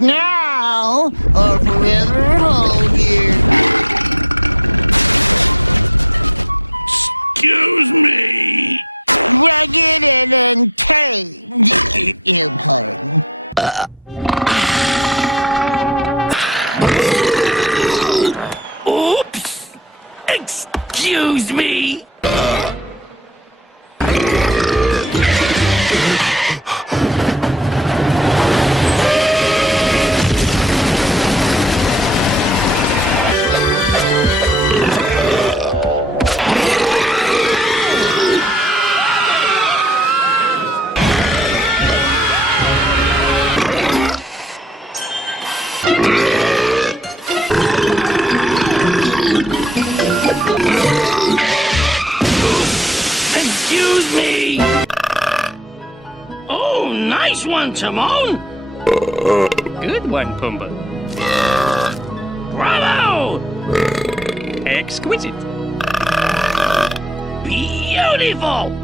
Now or forever hold you. Excuse me. Rugged and untamed. Your pardon. Oops. Excuse me. Excuse me! Oh, nice one, Timon! Good one, Pumbaa. Bravo! Exquisite. Beautiful!